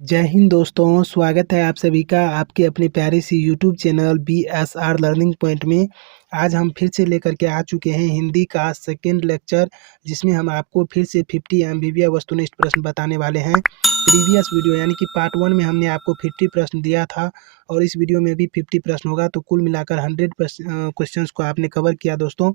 जय हिंद दोस्तों, स्वागत है आप सभी का आपके अपने प्यारे सी YouTube channel BSR learning point में। आज हम फिर से लेकर के आ चुके हैं हिंदी का सेकेंड लेक्चर, जिसमें हम आपको फिर से 50 MBBS वस्तुनिष्ठ प्रश्न बताने वाले हैं। प्रीवियस वीडियो यानी कि पार्ट 1 में हमने आपको 50 प्रश्न दिया था और इस वीडियो में भी 50 प्रश्न होगा, तो कुल मिलाकर 100 क्वेश्चन को आपने कवर किया दोस्तों।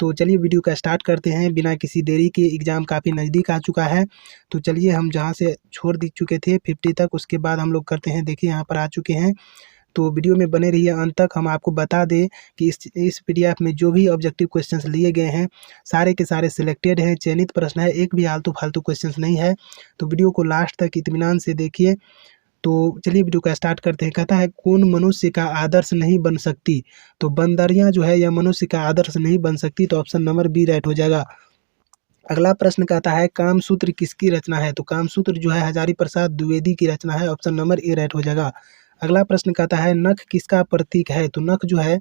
तो चलिए वीडियो का स्टार्ट करते हैं बिना किसी देरी के। एग्ज़ाम काफ़ी नज़दीक आ चुका है, तो चलिए हम जहाँ से छोड़ दी चुके थे 50 तक, उसके बाद हम लोग करते हैं। देखिए यहाँ पर आ चुके हैं, तो वीडियो में बने रहिए अंत तक। हम आपको बता दें कि इस PDF में जो भी ऑब्जेक्टिव क्वेश्चंस लिए गए हैं, सारे के सारे सिलेक्टेड हैं, चयनित प्रश्न है, एक भी आलतू फालतू क्वेश्चंस नहीं है। तो वीडियो को लास्ट तक इत्मीनान से देखिए। तो चलिए वीडियो का स्टार्ट करते हैं। कहता है कौन मनुष्य का आदर्श नहीं बन सकती? तो बंदरियां जो है यह मनुष्य का आदर्श नहीं बन सकती, तो ऑप्शन नंबर बी राइट हो जाएगा। अगला प्रश्न कहता है कामसूत्र किसकी रचना है? तो कामसूत्र जो है हजारी प्रसाद द्विवेदी की रचना है, ऑप्शन नंबर ए राइट हो जाएगा। अगला प्रश्न कहता है नख किसका प्रतीक है? तो नख जो है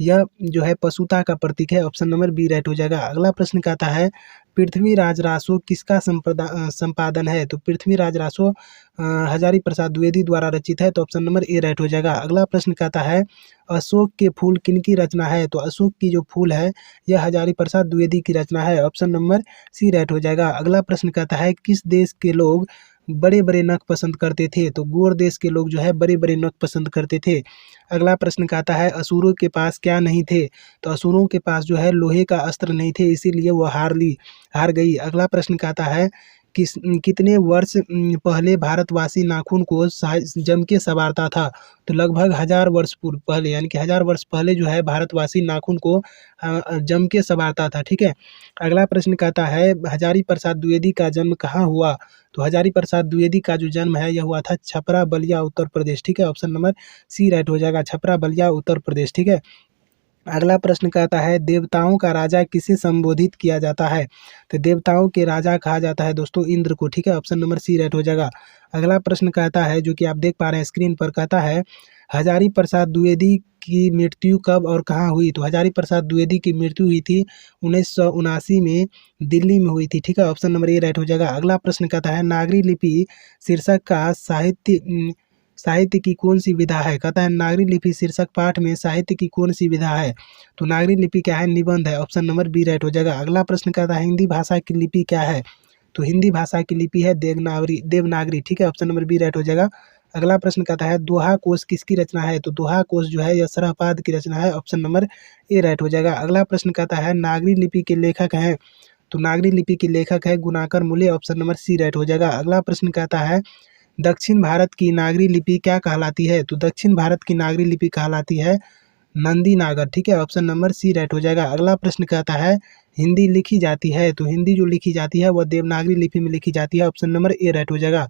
यह जो है पशुता का प्रतीक है, ऑप्शन नंबर बी राइट हो जाएगा। अगला प्रश्न कहता है पृथ्वीराज रासो किसका संपादन है? तो पृथ्वीराज रासो हजारी प्रसाद द्विवेदी द्वारा रचित है, तो ऑप्शन नंबर ए राइट हो जाएगा। अगला प्रश्न कहता है अशोक के फूल किनकी रचना है? तो अशोक की जो फूल है यह हजारी प्रसाद द्विवेदी की रचना है, ऑप्शन नंबर सी राइट हो जाएगा। अगला प्रश्न कहता है किस देश के लोग बड़े बड़े नख पसंद करते थे? तो गोर देश के लोग जो है बड़े बड़े नख पसंद करते थे। अगला प्रश्न कहता है असुरों के पास क्या नहीं थे? तो असुरों के पास जो है लोहे का अस्त्र नहीं थे, इसीलिए वह हार गई। अगला प्रश्न कहता है कितने वर्ष पहले भारतवासी नाखून को जम के संवारता था? तो लगभग 1000 वर्ष पूर्व पहले, यानी कि 1000 वर्ष पहले जो है भारतवासी नाखून को जम के संवारता था। ठीक है। अगला प्रश्न कहता है हजारी प्रसाद द्विवेदी का जन्म कहाँ हुआ? तो हजारी प्रसाद द्विवेदी का जो जन्म है यह हुआ था छपरा बलिया उत्तर प्रदेश। ठीक है, ऑप्शन नंबर सी राइट हो जाएगा, छपरा बलिया उत्तर प्रदेश। ठीक है। अगला प्रश्न कहता है देवताओं का राजा किसे संबोधित किया जाता है? तो देवताओं के राजा कहा जाता है दोस्तों इंद्र को। ठीक है, ऑप्शन नंबर सी राइट हो जाएगा। अगला प्रश्न कहता है जो कि आप देख पा रहे हैं स्क्रीन पर, कहता है हजारी प्रसाद द्विवेदी की मृत्यु कब और कहाँ हुई? तो हजारी प्रसाद द्विवेदी की मृत्यु हुई थी 1979 में, दिल्ली में हुई थी। ठीक है, ऑप्शन नंबर ए राइट हो जाएगा। अगला प्रश्न कहता है नागरी लिपि शीर्षक का साहित्य की कौन सी विधा है? कहता है नागरी लिपि शीर्षक पाठ में साहित्य की कौन सी विधा है? तो नागरी लिपि क्या है? निबंध है, ऑप्शन नंबर बी राइट हो जाएगा। अगला प्रश्न कहता है हिंदी भाषा की लिपि क्या है? तो हिंदी भाषा की लिपि है देवनागरी। ठीक है, ऑप्शन नंबर बी राइट हो जाएगा। अगला प्रश्न कहता है दोहा कोश किसकी रचना है? तो दोहा कोश जो है यह सरहपाद की रचना है, ऑप्शन नंबर ए राइट हो जाएगा। अगला प्रश्न कहता है नागरी लिपि के लेखक हैं? तो नागरी लिपि के लेखक है गुणाकर मूले, ऑप्शन नंबर सी राइट हो जाएगा। अगला प्रश्न कहता है दक्षिण भारत की नागरी लिपि क्या कहलाती है? तो दक्षिण भारत की नागरी लिपि कहलाती है नंदी नागर। ठीक है, ऑप्शन नंबर सी राइट हो जाएगा। अगला प्रश्न कहता है हिंदी लिखी जाती है? तो हिंदी जो लिखी जाती है वह देवनागरी लिपि में लिखी जाती है, ऑप्शन नंबर ए राइट हो जाएगा।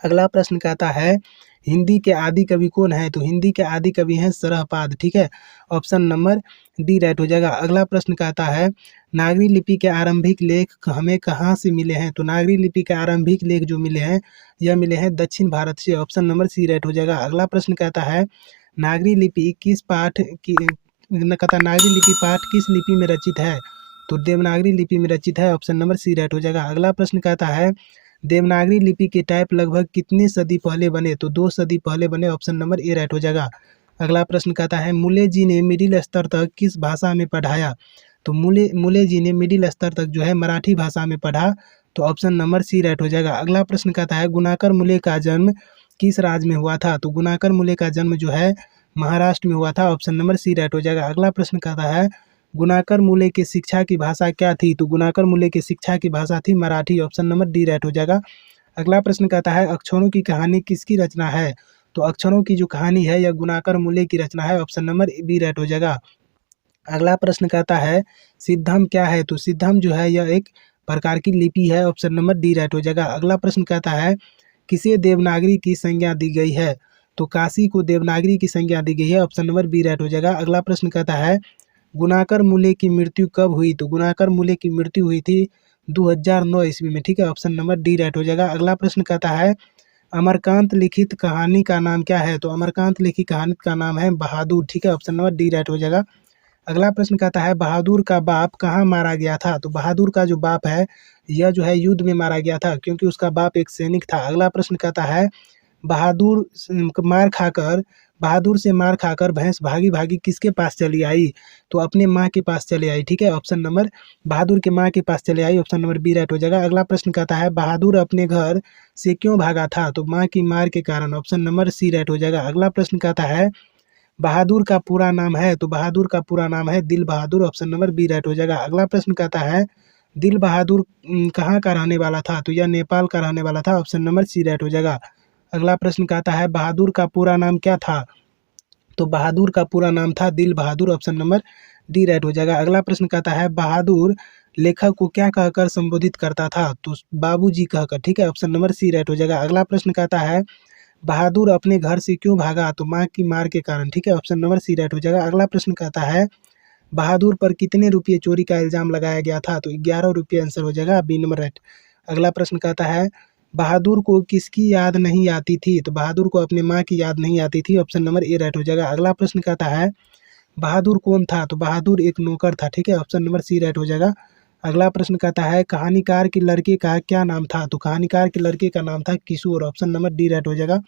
अगला प्रश्न कहता है हिंदी के आदि कवि कौन है? तो हिंदी के आदि कवि हैं सरहपाद। ठीक है, ऑप्शन नंबर डी राइट हो जाएगा। अगला प्रश्न कहता है नागरी लिपि के आरंभिक लेख हमें कहाँ से मिले हैं? तो नागरी लिपि के आरंभिक लेख जो मिले हैं यह मिले हैं दक्षिण भारत से, ऑप्शन नंबर सी राइट हो जाएगा। अगला प्रश्न कहता है नागरी लिपि किस पाठ की कहता नागरी लिपि पाठ किस लिपि में रचित है? तो देवनागरी लिपि में रचित है, ऑप्शन नंबर सी राइट हो जाएगा। अगला प्रश्न कहता है देवनागरी लिपि के टाइप लगभग कितने सदी पहले बने? तो 2 सदी पहले बने, ऑप्शन नंबर ए राइट हो जाएगा। अगला प्रश्न कहता है मूले जी ने मिडिल स्तर तक किस भाषा में पढ़ाया? तो मूले जी ने मिडिल स्तर तक जो है मराठी भाषा में पढ़ा, तो ऑप्शन नंबर सी राइट हो जाएगा। अगला प्रश्न कहता है गुणाकर मूले का जन्म किस राज्य में हुआ था? तो गुणाकर मूले का जन्म जो है महाराष्ट्र में हुआ था, ऑप्शन नंबर सी राइट हो जाएगा। अगला प्रश्न कहता है गुणाकर मूले की शिक्षा की भाषा क्या थी? तो गुणाकर मूले की शिक्षा की भाषा थी Marathi, option number D right हो जाएगा। अगला प्रश्न कहता है अक्षरों की कहानी किसकी रचना है? तो अक्षरों की जो कहानी है यह गुणाकर मूले की रचना है, ऑप्शन नंबर बी राइट हो जाएगा। अगला प्रश्न कहता है सिद्धम क्या है? तो सिद्धम जो है यह एक प्रकार की लिपि है, ऑप्शन नंबर डी राइट हो जाएगा। अगला प्रश्न कहता है किसे देवनागरी की संज्ञा दी गई है? तो काशी को देवनागरी की संज्ञा दी गई है, ऑप्शन नंबर बी राइट हो जाएगा। अगला प्रश्न कहता है गुणाकर मूले की मृत्यु कब हुई? तो गुणाकर मूले की मृत्यु हुई थी 2009 ईस्वी में। ठीक है, ऑप्शन नंबर डी राइट हो जाएगा। अगला प्रश्न कहता है अमरकांत लिखित कहानी का नाम क्या है? तो अमरकांत लिखित कहानी का नाम है बहादुर। ठीक है, ऑप्शन नंबर डी राइट हो जाएगा। अगला प्रश्न कहता है बहादुर का बाप कहाँ मारा गया था। तो बहादुर का जो बाप है यह जो है युद्ध में मारा गया था, क्योंकि उसका बाप एक सैनिक था। अगला प्रश्न कहता है बहादुर मार खाकर बहादुर से मार खाकर भैंस भागी भागी किसके पास चली आई। तो अपने माँ के पास चली आई। ठीक है, ऑप्शन नंबर बहादुर के माँ के पास चली आई, ऑप्शन नंबर बी राइट हो जाएगा। अगला प्रश्न कहता है बहादुर अपने घर से क्यों भागा था। तो माँ की मार के कारण, ऑप्शन नंबर सी राइट हो जाएगा। अगला प्रश्न कहता है बहादुर का पूरा नाम है। तो बहादुर का पूरा नाम है दिल बहादुर, ऑप्शन नंबर बी राइट हो जाएगा। अगला प्रश्न कहता है दिल बहादुर कहाँ का रहने वाला था। तो यह नेपाल का रहने वाला था, ऑप्शन नंबर सी राइट हो जाएगा। अगला प्रश्न कहता है बहादुर का पूरा नाम क्या था। तो बहादुर का पूरा नाम था दिल बहादुर, ऑप्शन नंबर डी राइट हो जाएगा। अगला प्रश्न कहता है बहादुर लेखक को क्या कहकर संबोधित करता था। तो बाबूजी कहकर। ठीक है, ऑप्शन नंबर सी राइट हो जाएगा। अगला प्रश्न कहता है बहादुर अपने घर से क्यों भागा। तो माँ की मार के कारण। ठीक है, ऑप्शन नंबर सी राइट हो जाएगा। अगला प्रश्न कहता है बहादुर पर कितने रुपये चोरी का इल्जाम लगाया गया था। तो 11 रुपये आंसर हो जाएगा, बी नंबर राइट। अगला प्रश्न कहता है बहादुर को किसकी याद नहीं आती थी। तो बहादुर को अपने माँ की याद नहीं आती थी, ऑप्शन नंबर ए राइट हो जाएगा। अगला प्रश्न कहता है बहादुर कौन था। तो बहादुर एक नौकर था। ठीक है, ऑप्शन नंबर सी राइट हो जाएगा। अगला प्रश्न कहता है कहानीकार के लड़के का क्या नाम था। तो कहानीकार के लड़के का नाम था किशोर, ऑप्शन नंबर डी राइट हो जाएगा।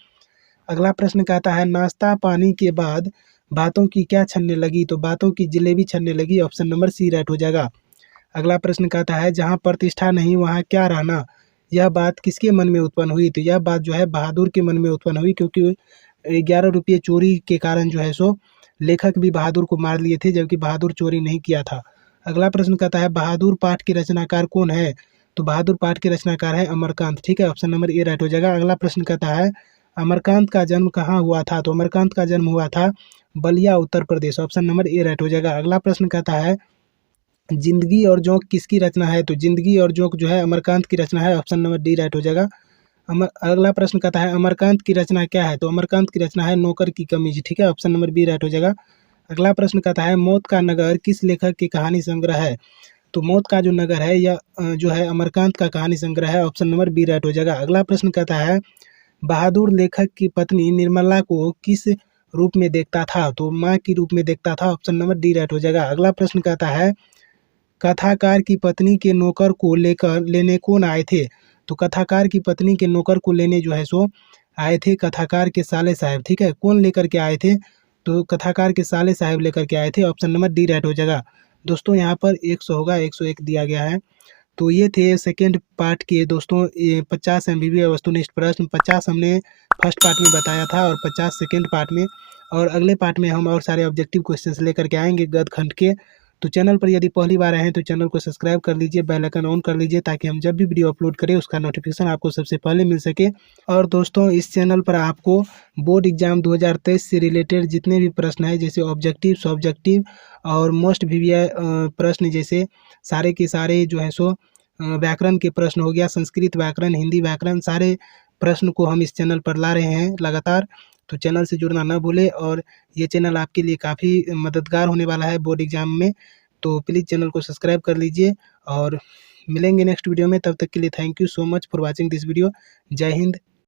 अगला प्रश्न कहता है नाश्ता पानी के बाद बातों की क्या छनने लगी। तो बातों की जलेबी छनने लगी, ऑप्शन नंबर सी राइट हो जाएगा। अगला प्रश्न कहता है जहाँ प्रतिष्ठा नहीं वहाँ क्या रहना। यह बात किसके मन में उत्पन्न हुई। तो यह बात जो है बहादुर के मन में उत्पन्न हुई, क्योंकि 11 रुपये चोरी के कारण जो है सो लेखक भी बहादुर को मार लिए थे, जबकि बहादुर चोरी नहीं किया था। अगला प्रश्न कहता है बहादुर पाठ के रचनाकार कौन है। तो बहादुर पाठ के रचनाकार है अमरकांत। ठीक है, ऑप्शन नंबर ए राइट हो जाएगा। अगला प्रश्न कहता है अमरकांत का जन्म कहाँ हुआ था। तो अमरकांत का जन्म हुआ था Ballia, Uttar Pradesh, option number A right हो जाएगा। अगला प्रश्न कहता है जिंदगी और जोंक किसकी रचना है। तो जिंदगी और जोंक जो है अमरकांत की रचना है, ऑप्शन नंबर डी राइट हो जाएगा। अगला प्रश्न कहता है अमरकांत की रचना क्या है। तो अमरकांत की रचना है नौकर की कमीज। ठीक है, ऑप्शन नंबर बी राइट हो जाएगा। अगला प्रश्न कहता है मौत का नगर किस लेखक की कहानी संग्रह है। तो मौत का जो नगर है यह जो है अमरकांत का कहानी संग्रह है, ऑप्शन नंबर बी राइट हो जाएगा। अगला प्रश्न कहता है बहादुर लेखक की पत्नी निर्मला को किस रूप में देखता था। तो माँ की रूप में देखता था, ऑप्शन नंबर डी राइट हो जाएगा। अगला प्रश्न कहता है कथाकार की पत्नी के नौकर को लेकर लेने कौन आए थे। तो कथाकार की पत्नी के नौकर को लेने जो है सो आए थे कथाकार के साले साहब। ठीक है, कौन लेकर के आए थे। तो कथाकार के साले साहब लेकर के आए थे, ऑप्शन नंबर डी राइट हो जाएगा। दोस्तों यहाँ पर 100 होगा, 101 दिया गया है। तो ये थे सेकेंड पार्ट के दोस्तों ये 50 एमबीबी वस्तुनिष्ठ प्रश्न। 50 हमने फर्स्ट पार्ट में बताया था और 50 सेकेंड पार्ट में। और अगले पार्ट में हम और सारे ऑब्जेक्टिव क्वेश्चंस लेकर के आएंगे गद खंड के। तो चैनल पर यदि पहली बार आए हैं तो चैनल को सब्सक्राइब कर लीजिए, बेल आइकन ऑन कर लीजिए, ताकि हम जब भी वीडियो अपलोड करें उसका नोटिफिकेशन आपको सबसे पहले मिल सके। और दोस्तों इस चैनल पर आपको बोर्ड एग्जाम 2023 से रिलेटेड जितने भी प्रश्न हैं, जैसे ऑब्जेक्टिव, सब्जेक्टिव और मोस्ट वीवीआई प्रश्न, जैसे सारे के सारे जो है सो व्याकरण के प्रश्न हो गया, संस्कृत व्याकरण, हिंदी व्याकरण, सारे प्रश्न को हम इस चैनल पर ला रहे हैं लगातार। तो चैनल से जुड़ना न भूलें, और ये चैनल आपके लिए काफ़ी मददगार होने वाला है बोर्ड एग्जाम में। तो प्लीज़ चैनल को सब्सक्राइब कर लीजिए, और मिलेंगे नेक्स्ट वीडियो में। तब तक के लिए thank you so much for watching this video. जय हिंद,